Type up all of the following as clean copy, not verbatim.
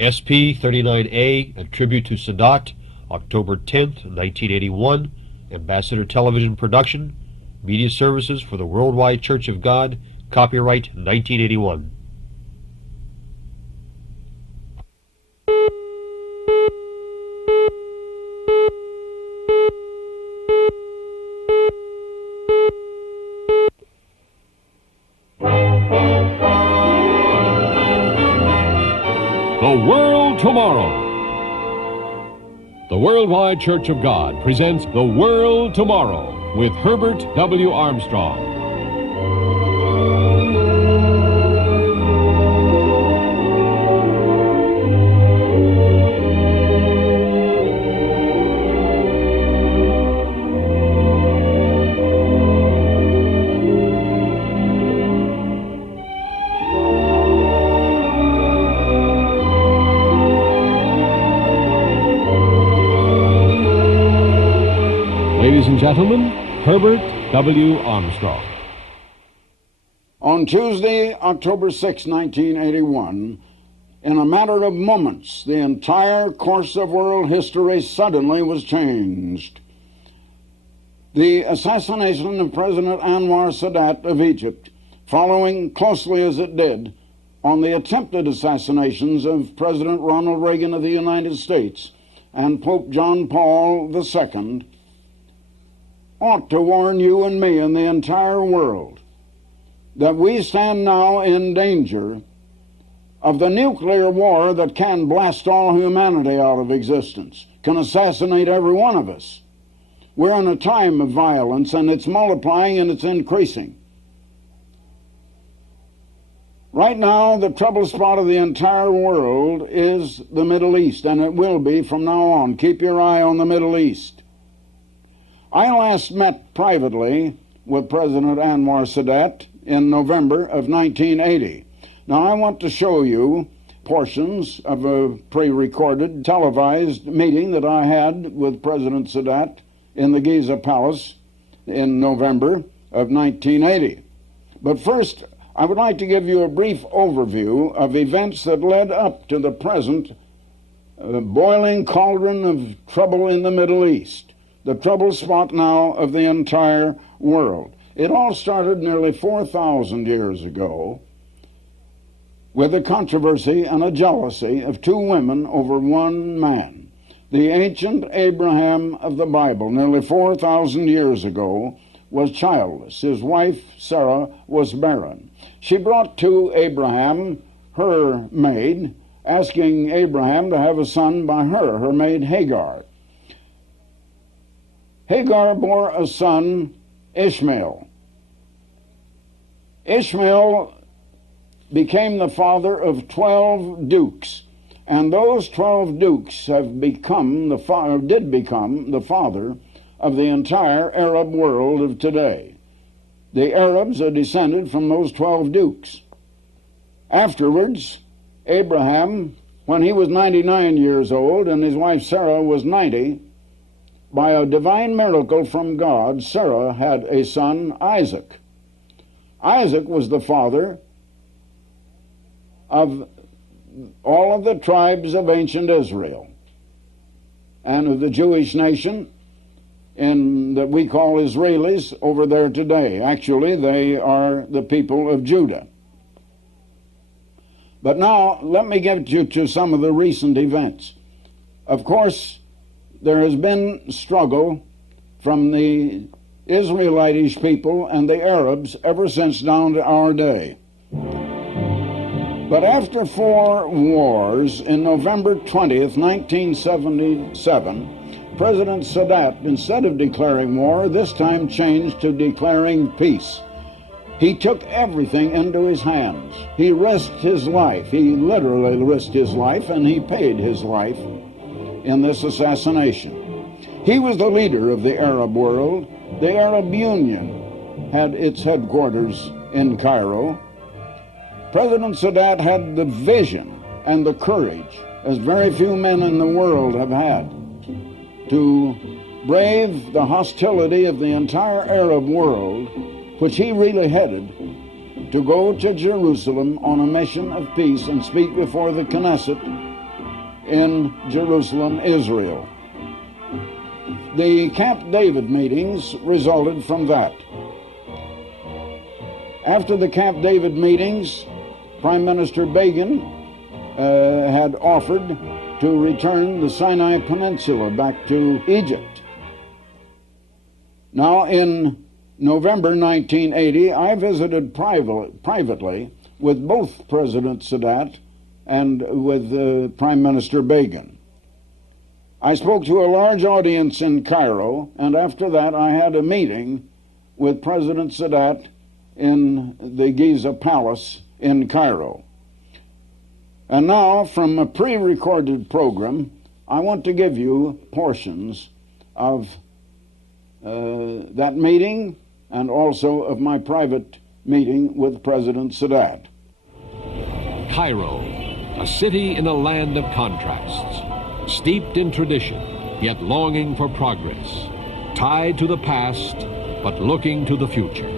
SP-39A, a tribute to Sadat, October 10th, 1981, Ambassador Television Production, Media Services for the Worldwide Church of God, copyright 1981. The World Tomorrow. The Worldwide Church of God presents The World Tomorrow with Herbert W. Armstrong. Ladies and gentlemen, Herbert W. Armstrong. On Tuesday, October 6, 1981, in a matter of moments, the entire course of world history suddenly was changed. The assassination of President Anwar Sadat of Egypt, following closely as it did on the attempted assassinations of President Ronald Reagan of the United States and Pope John Paul II, ought to warn you and me and the entire world that we stand now in danger of the nuclear war that can blast all humanity out of existence, can assassinate every one of us. We're in a time of violence, and it's multiplying and it's increasing. Right now, the trouble spot of the entire world is the Middle East, and it will be from now on. Keep your eye on the Middle East. I last met privately with President Anwar Sadat in November of 1980. Now, I want to show you portions of a pre-recorded, televised meeting that I had with President Sadat in the Giza Palace in November of 1980. But first, I would like to give you a brief overview of events that led up to the present boiling cauldron of trouble in the Middle East. The trouble spot now of the entire world. It all started nearly 4,000 years ago with a controversy and a jealousy of two women over one man. The ancient Abraham of the Bible, nearly 4,000 years ago, was childless. His wife, Sarah, was barren. She brought to Abraham her maid, asking Abraham to have a son by her maid Hagar. Hagar bore a son, Ishmael. Ishmael became the father of 12 dukes, and those 12 dukes did become the father of the entire Arab world of today. The Arabs are descended from those 12 dukes. Afterwards, Abraham, when he was 99 years old and his wife Sarah was 90, by a divine miracle from God, Sarah had a son, Isaac. Isaac was the father of all of the tribes of ancient Israel and of the Jewish nation that we call Israelis over there today. Actually, they are the people of Judah. But now, let me get you to some of the recent events. Of course, there has been struggle from the Israelitish people and the Arabs ever since down to our day. But after 4 wars, in November 20th, 1977, President Sadat, instead of declaring war, this time changed to declaring peace. He took everything into his hands. He risked his life. He literally risked his life, and he paid his life in this assassination. He was the leader of the Arab world. The Arab Union had its headquarters in Cairo. President Sadat had the vision and the courage, as very few men in the world have had, to brave the hostility of the entire Arab world, which he really headed, to go to Jerusalem on a mission of peace and speak before the Knesset in Jerusalem, Israel. The Camp David meetings resulted from that. After the Camp David meetings, Prime Minister Begin had offered to return the Sinai Peninsula back to Egypt. Now, in November 1980, I visited privately with both President Sadat and with Prime Minister Begin. I spoke to a large audience in Cairo, and after that I had a meeting with President Sadat in the Giza Palace in Cairo. And now, from a pre-recorded program, I want to give you portions of that meeting and also of my private meeting with President Sadat. Cairo, a city in a land of contrasts, steeped in tradition, yet longing for progress, tied to the past, but looking to the future.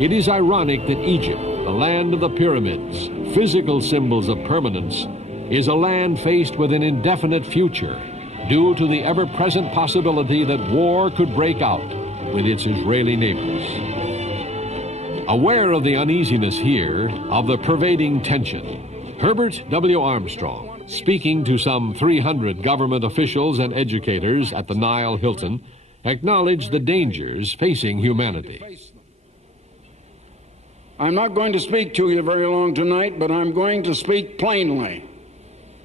It is ironic that Egypt, the land of the pyramids, physical symbols of permanence, is a land faced with an indefinite future due to the ever-present possibility that war could break out with its Israeli neighbors. Aware of the uneasiness here, of the pervading tension, Herbert W. Armstrong, speaking to some 300 government officials and educators at the Nile Hilton, acknowledged the dangers facing humanity. I'm not going to speak to you very long tonight, but I'm going to speak plainly,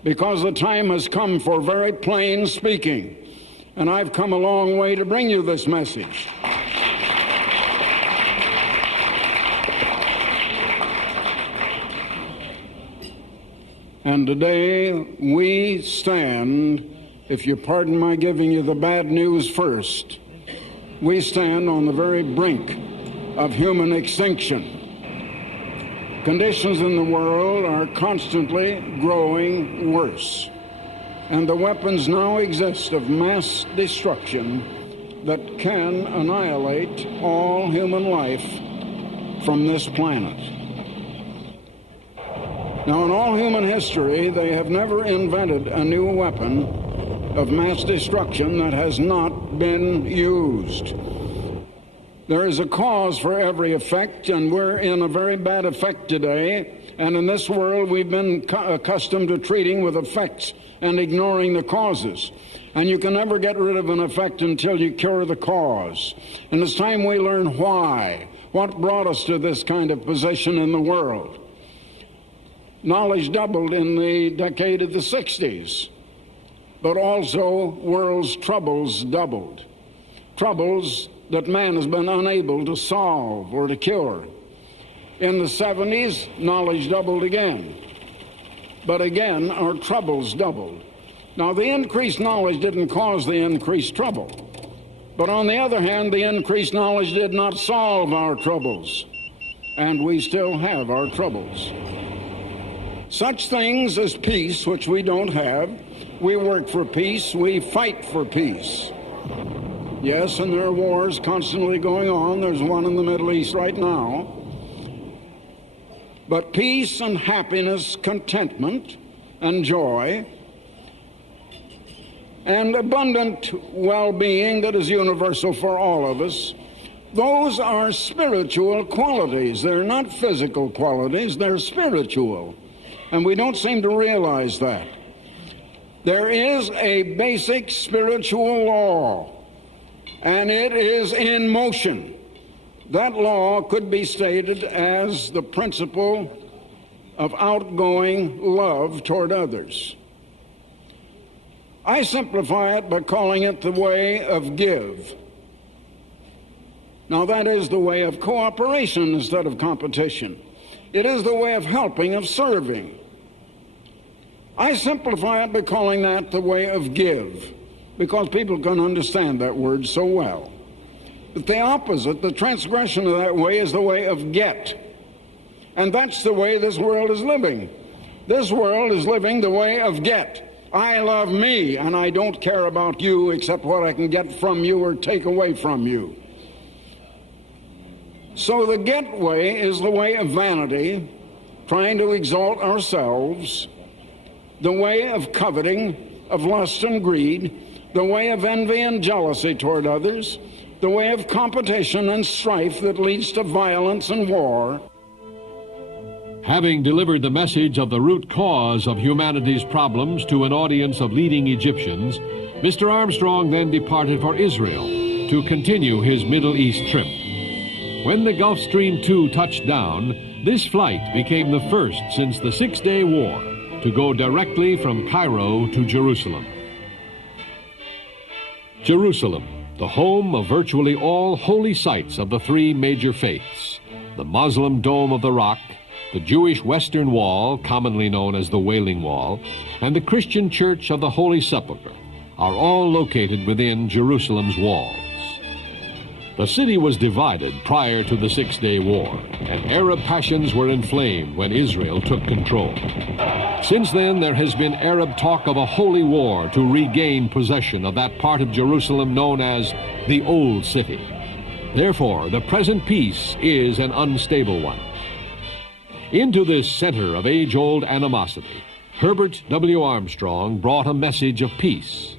because the time has come for very plain speaking, and I've come a long way to bring you this message. And today we stand, if you pardon my giving you the bad news first, we stand on the very brink of human extinction. Conditions in the world are constantly growing worse, and the weapons now exist of mass destruction that can annihilate all human life from this planet. Now, in all human history, they have never invented a new weapon of mass destruction that has not been used. There is a cause for every effect, and we're in a very bad effect today. And in this world, we've been accustomed to treating with effects and ignoring the causes. And you can never get rid of an effect until you cure the cause. And it's time we learn why. What brought us to this kind of position in the world? Knowledge doubled in the decade of the 60s, but also world's troubles doubled. Troubles that man has been unable to solve or to cure. In the 70s, knowledge doubled again. But again, our troubles doubled. Now, the increased knowledge didn't cause the increased trouble. But on the other hand, the increased knowledge did not solve our troubles. And we still have our troubles. Such things as peace, which we don't have. We work for peace. We fight for peace. Yes, and there are wars constantly going on. There's one in the Middle East right now. But peace and happiness, contentment and joy, and abundant well-being that is universal for all of us, those are spiritual qualities. They're not physical qualities, they're spiritual. And we don't seem to realize that. There is a basic spiritual law, and it is in motion. That law could be stated as the principle of outgoing love toward others. I simplify it by calling it the way of give. Now, that is the way of cooperation instead of competition. It is the way of helping, of serving. I simplify it by calling that the way of give, because people can understand that word so well. But the opposite, the transgression of that way, is the way of get. And that's the way this world is living. This world is living the way of get. I love me, and I don't care about you except what I can get from you or take away from you. So the get way is the way of vanity, trying to exalt ourselves, the way of coveting, of lust and greed, the way of envy and jealousy toward others, the way of competition and strife that leads to violence and war. Having delivered the message of the root cause of humanity's problems to an audience of leading Egyptians, Mr. Armstrong then departed for Israel to continue his Middle East trip. When the Gulf Stream II touched down, this flight became the first since the Six-Day War to go directly from Cairo to Jerusalem. Jerusalem, the home of virtually all holy sites of the three major faiths, the Muslim Dome of the Rock, the Jewish Western Wall, commonly known as the Wailing Wall, and the Christian Church of the Holy Sepulchre, are all located within Jerusalem's walls. The city was divided prior to the Six-Day War, and Arab passions were inflamed when Israel took control. Since then, there has been Arab talk of a holy war to regain possession of that part of Jerusalem known as the Old City. Therefore, the present peace is an unstable one. Into this center of age-old animosity, Herbert W. Armstrong brought a message of peace.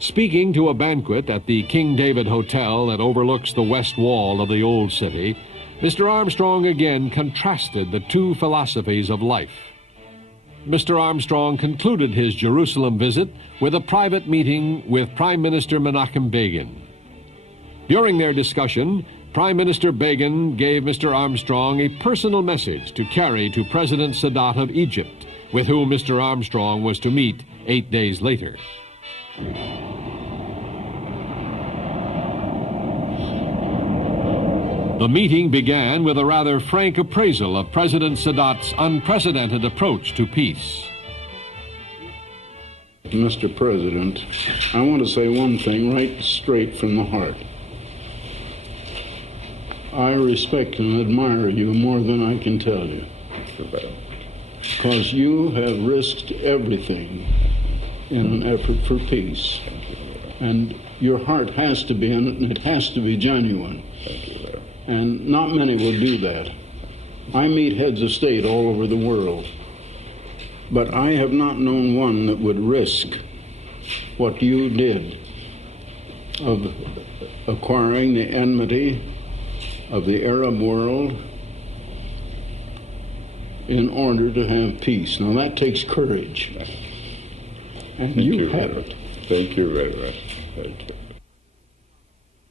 Speaking to a banquet at the King David Hotel that overlooks the west wall of the Old City, Mr. Armstrong again contrasted the two philosophies of life. Mr. Armstrong concluded his Jerusalem visit with a private meeting with Prime Minister Menachem Begin. During their discussion, Prime Minister Begin gave Mr. Armstrong a personal message to carry to President Sadat of Egypt, with whom Mr. Armstrong was to meet 8 days later. The meeting began with a rather frank appraisal of President Sadat's unprecedented approach to peace. Mr. President, I want to say one thing right straight from the heart. I respect and admire you more than I can tell you. Because you have risked everything in an effort for peace. And your heart has to be in it, and it has to be genuine. And not many will do that. I meet heads of state all over the world, but I have not known one that would risk what you did of acquiring the enmity of the Arab world in order to have peace. Now that takes courage, and you have it. Thank you very much. Thank you.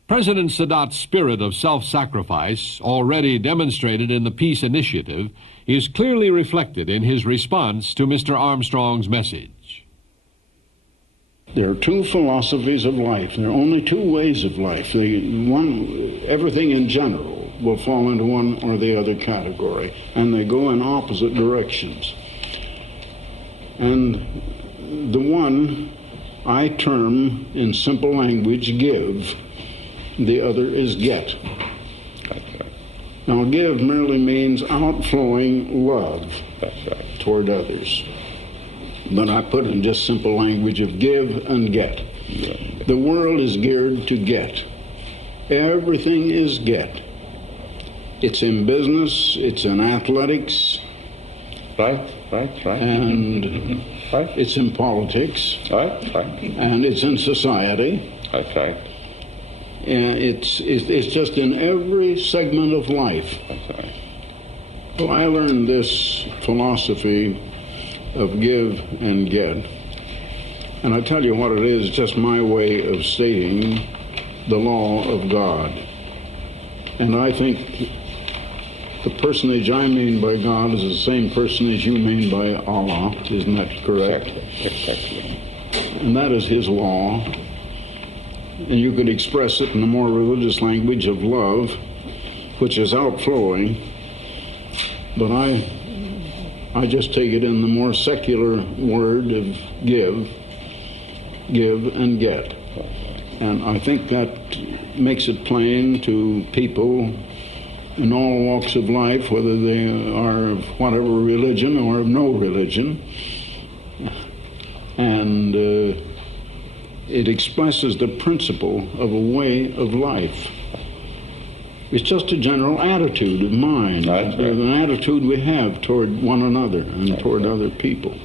President Sadat's spirit of self-sacrifice, already demonstrated in the peace initiative, is clearly reflected in his response to Mr. Armstrong's message. There are two philosophies of life. There are only two ways of life. Everything in general will fall into one or the other category, and they go in opposite directions. And the one I term in simple language give. The other is get. Now, give merely means outflowing love toward others. But I put in just simple language of give and get. The world is geared to get. Everything is get. It's in business, it's in athletics. Right. And it's in politics. Right. And it's in society. Right. And it's just in every segment of life. Well, I learned this philosophy of give and get. And I tell you what it is, just my way of stating the law of God. And I think the personage I mean by God is the same personage you mean by Allah. Isn't that correct? Exactly. And that is his law. And you could express it in the more religious language of love, which is outflowing. But I just take it in the more secular word of give and get. And I think that makes it plain to people in all walks of life, whether they are of whatever religion or of no religion. And it expresses the principle of a way of life. It's just a general attitude of mind, an attitude we have toward one another and toward other people.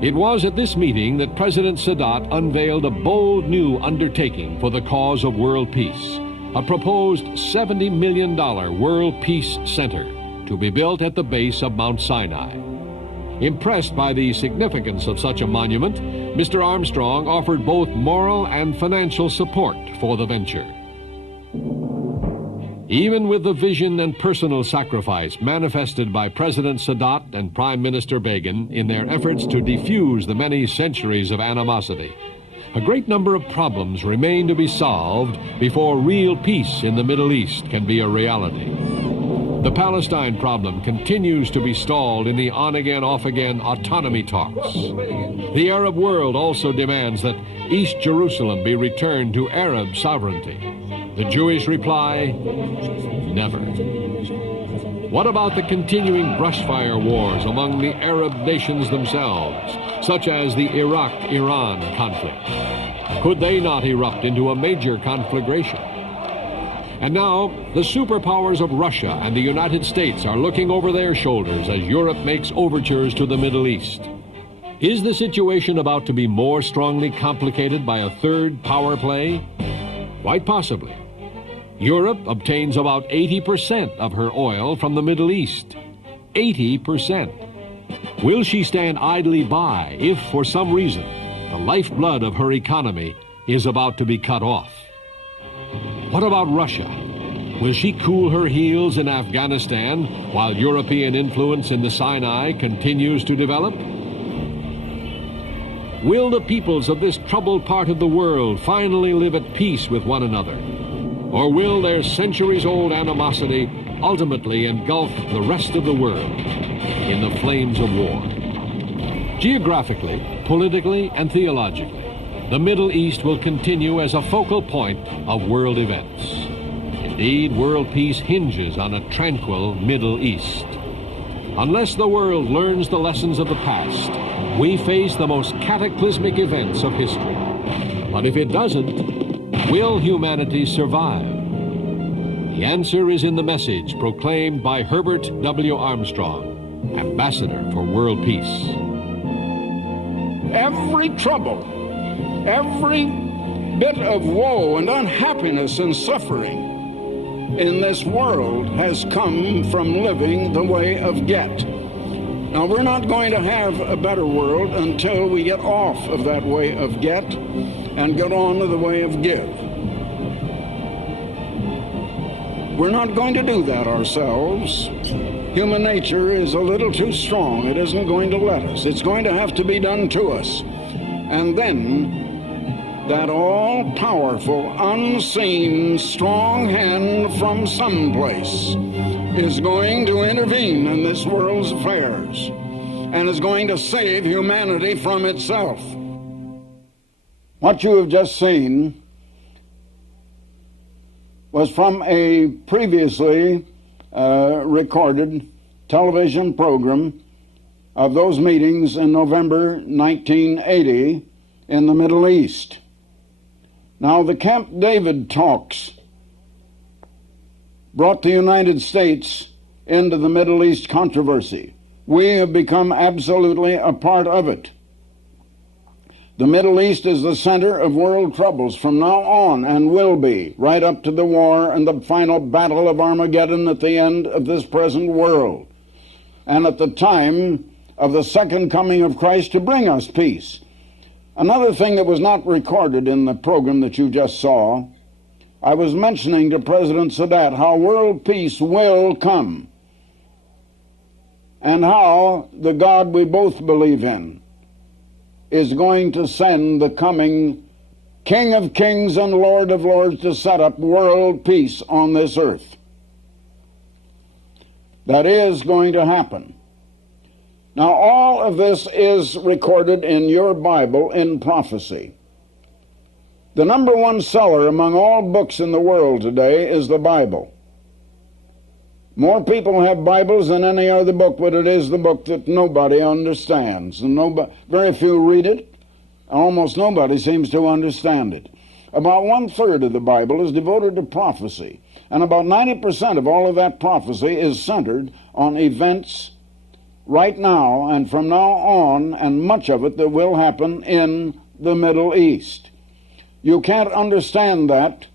It was at this meeting that President Sadat unveiled a bold new undertaking for the cause of world peace, a proposed $70 million World Peace Center to be built at the base of Mount Sinai. Impressed by the significance of such a monument, Mr. Armstrong offered both moral and financial support for the venture. Even with the vision and personal sacrifice manifested by President Sadat and Prime Minister Begin in their efforts to defuse the many centuries of animosity, a great number of problems remain to be solved before real peace in the Middle East can be a reality. The Palestine problem continues to be stalled in the on-again, off-again autonomy talks. The Arab world also demands that East Jerusalem be returned to Arab sovereignty. The Jewish reply, never. What about the continuing brushfire wars among the Arab nations themselves, such as the Iraq-Iran conflict? Could they not erupt into a major conflagration? And now, the superpowers of Russia and the United States are looking over their shoulders as Europe makes overtures to the Middle East. Is the situation about to be more strongly complicated by a third power play? Quite possibly. Europe obtains about 80% of her oil from the Middle East. 80%. Will she stand idly by if, for some reason, the lifeblood of her economy is about to be cut off? What about Russia? Will she cool her heels in Afghanistan while European influence in the Sinai continues to develop? Will the peoples of this troubled part of the world finally live at peace with one another? Or will their centuries-old animosity ultimately engulf the rest of the world in the flames of war? Geographically, politically, and theologically, the Middle East will continue as a focal point of world events. Indeed, world peace hinges on a tranquil Middle East. Unless the world learns the lessons of the past, we face the most cataclysmic events of history. But if it doesn't, will humanity survive? The answer is in the message proclaimed by Herbert W. Armstrong, Ambassador for World Peace. Every trouble, every bit of woe and unhappiness and suffering in this world has come from living the way of get. Now, we're not going to have a better world until we get off of that way of get and get on to the way of give. We're not going to do that ourselves. Human nature is a little too strong. It isn't going to let us. It's going to have to be done to us. And then that all-powerful, unseen, strong hand from someplace is going to intervene in this world's affairs and is going to save humanity from itself. What you have just seen was from a previously recorded television program of those meetings in November 1980 in the Middle East. Now, the Camp David talks brought the United States into the Middle East controversy. We have become absolutely a part of it. The Middle East is the center of world troubles from now on and will be, right up to the war and the final battle of Armageddon at the end of this present world, and at the time of the second coming of Christ to bring us peace. Another thing that was not recorded in the program that you just saw, I was mentioning to President Sadat how world peace will come, and how the God we both believe in is going to send the coming King of Kings and Lord of Lords to set up world peace on this earth. That is going to happen. Now, all of this is recorded in your Bible in prophecy. The number one seller among all books in the world today is the Bible. More people have Bibles than any other book, but it is the book that nobody understands. And very few read it. Almost nobody seems to understand it. About 1/3 of the Bible is devoted to prophecy. And about 90% of all of that prophecy is centered on events right now and from now on, and much of it that will happen in the Middle East. You can't understand that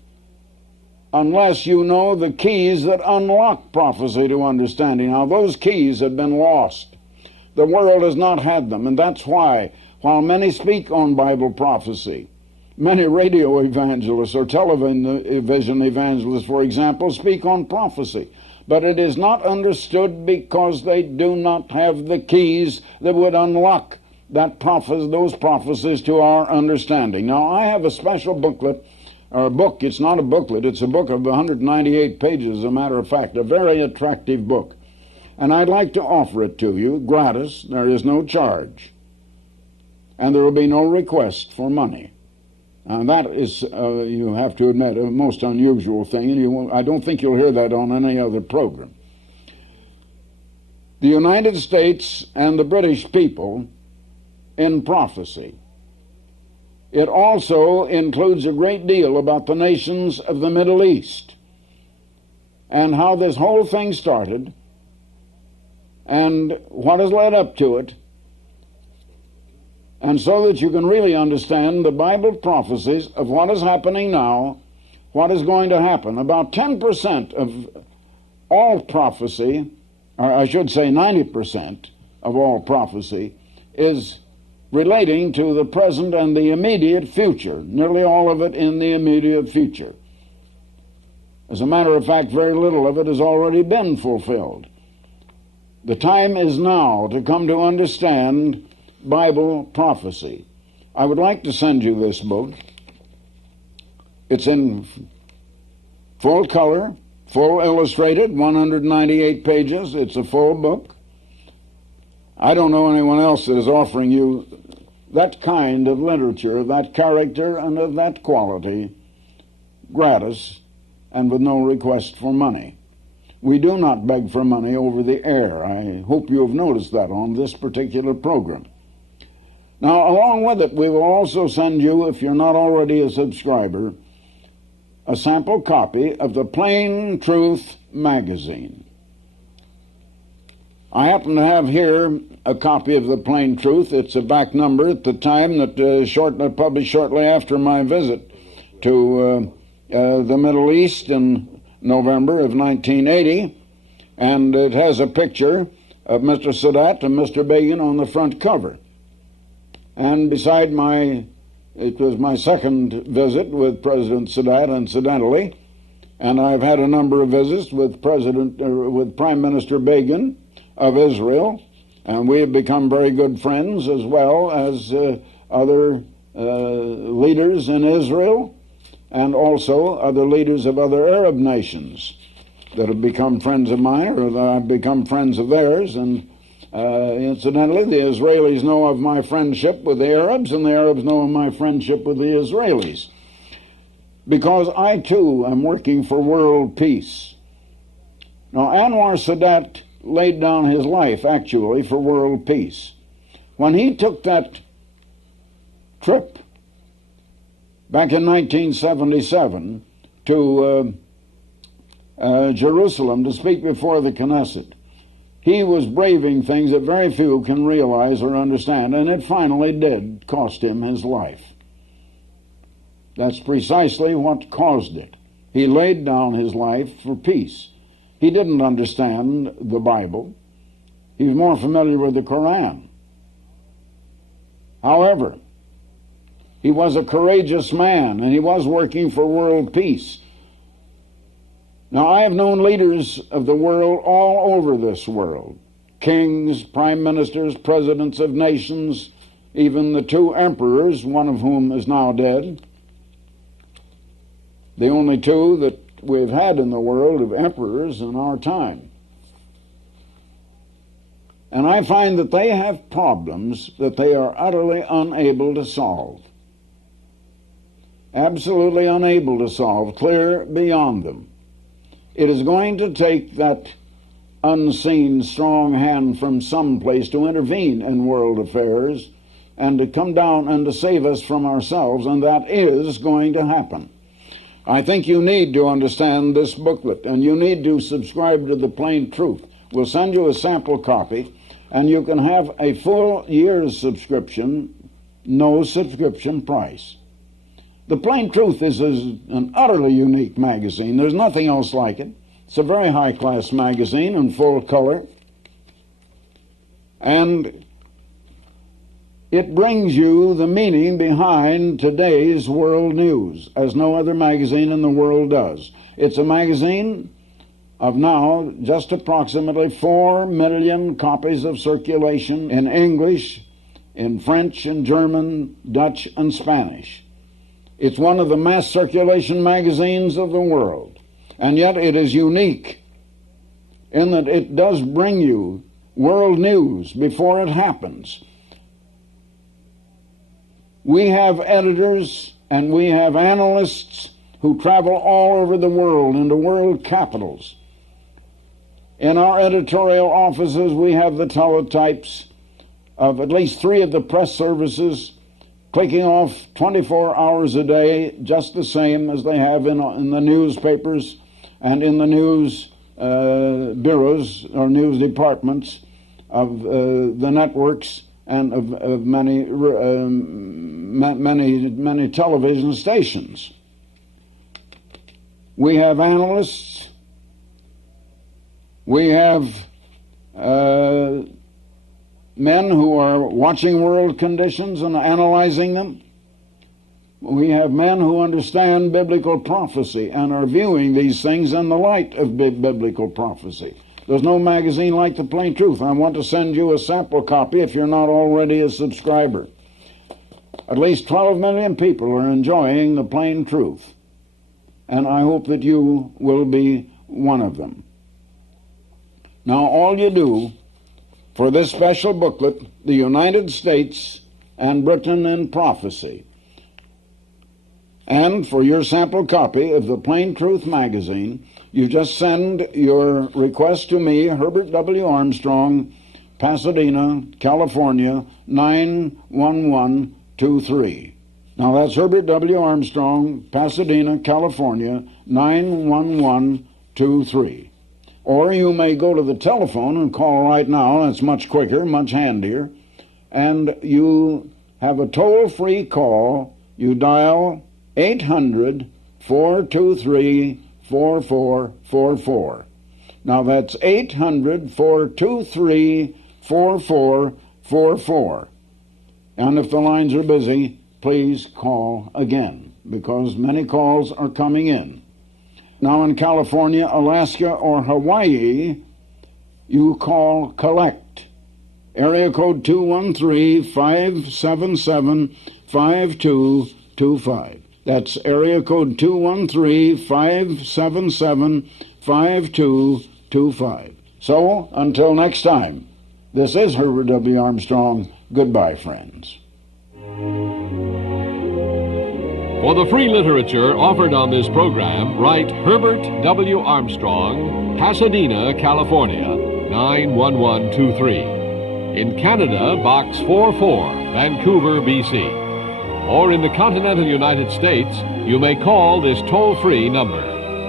unless you know the keys that unlock prophecy to understanding. Now, those keys have been lost. The world has not had them, and that's why, while many speak on Bible prophecy, many radio evangelists or television evangelists, for example, speak on prophecy. But it is not understood because they do not have the keys that would unlock those prophecies to our understanding. Now, I have a special booklet, or a book. It's not a booklet. It's a book of 198 pages, as a matter of fact, a very attractive book. And I'd like to offer it to you gratis. There is no charge. And there will be no request for money. And that is, you have to admit, a most unusual thing, and I don't think you'll hear that on any other program. The United States and the British people in prophecy. It also includes a great deal about the nations of the Middle East and how this whole thing started and what has led up to it, and so that you can really understand the Bible prophecies of what is happening now, what is going to happen. About 10% of all prophecy, or I should say 90% of all prophecy, is relating to the present and the immediate future, nearly all of it in the immediate future. As a matter of fact, very little of it has already been fulfilled. The time is now to come to understand Bible prophecy. I would like to send you this book. It's in full color, full illustrated, 198 pages. It's a full book. I don't know anyone else that is offering you that kind of literature, of that character, and of that quality, gratis, and with no request for money. We do not beg for money over the air. I hope you have noticed that on this particular program. Now, along with it, we will also send you, if you're not already a subscriber, a sample copy of the Plain Truth magazine. I happen to have here a copy of the Plain Truth. It's a back number at the time that published shortly after my visit to the Middle East in November of 1980, and it has a picture of Mr. Sadat and Mr. Begin on the front cover. And beside it was my second visit with President Sadat, incidentally, and I've had a number of visits with Prime Minister Begin of Israel, and we have become very good friends, as well as other leaders in Israel, and also other leaders of other Arab nations that have become friends of mine, or that I've become friends of theirs. And incidentally, the Israelis know of my friendship with the Arabs, and the Arabs know of my friendship with the Israelis, because I too am working for world peace. Now, Anwar Sadat laid down his life, actually, for world peace. When he took that trip back in 1977 to Jerusalem to speak before the Knesset, he was braving things that very few can realize or understand, and it finally did cost him his life. That's precisely what caused it. He laid down his life for peace. He didn't understand the Bible. He was more familiar with the Quran. However, he was a courageous man, and he was working for world peace. Now, I have known leaders of the world all over this world, kings, prime ministers, presidents of nations, even the two emperors, one of whom is now dead. The only two that we've had in the world of emperors in our time. And I find that they have problems that they are utterly unable to solve. Absolutely unable to solve, clear beyond them. It is going to take that unseen strong hand from some place to intervene in world affairs and to come down and to save us from ourselves, and that is going to happen. I think you need to understand this booklet, and you need to subscribe to the Plain Truth. We'll send you a sample copy. and you can have a full year's subscription, no subscription price. The Plain Truth is an utterly unique magazine. There's nothing else like it. It's a very high-class magazine in full color, and it brings you the meaning behind today's world news, as no other magazine in the world does. It's a magazine of now just approximately 4 million copies of circulation in English, in French and German, Dutch and Spanish. It's one of the mass circulation magazines of the world, and yet it is unique in that it does bring you world news before it happens. We have editors and we have analysts who travel all over the world into world capitals. In our editorial offices, we have the teletypes of at least 3 of the press services clicking off 24 hours a day, just the same as they have in the newspapers and in the news bureaus or news departments of the networks and of many television stations. We have analysts. We have men who are watching world conditions and analyzing them. We have men who understand biblical prophecy and are viewing these things in the light of biblical prophecy. There's no magazine like The Plain Truth. I want to send you a sample copy if you're not already a subscriber. At least 12 million people are enjoying The Plain Truth, and I hope that you will be one of them. Now, all you do for this special booklet, The United States and Britain in Prophecy, and for your sample copy of the Plain Truth magazine, you just send your request to me, Herbert W. Armstrong, Pasadena, California, 91123. Now that's Herbert W. Armstrong, Pasadena, California, 91123. Or you may go to the telephone and call right now. That's much quicker, much handier. And you have a toll-free call. You dial 800-423-4444. Now that's 800-423-4444. And if the lines are busy, please call again, because many calls are coming in. Now in California, Alaska, or Hawaii, you call collect. Area code 213-577-5225. That's area code 213-577-5225. So, until next time, this is Herbert W. Armstrong. Goodbye, friends. For the free literature offered on this program, write Herbert W. Armstrong, Pasadena, California, 91123. In Canada, Box 44, Vancouver, BC. Or in the continental United States, you may call this toll-free number,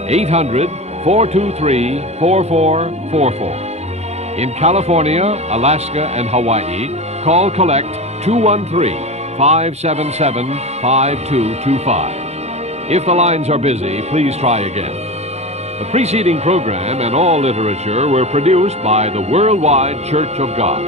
800-423-4444. In California, Alaska, and Hawaii, call collect 213-577-5225. If the lines are busy, please try again. The preceding program and all literature were produced by the Worldwide Church of God.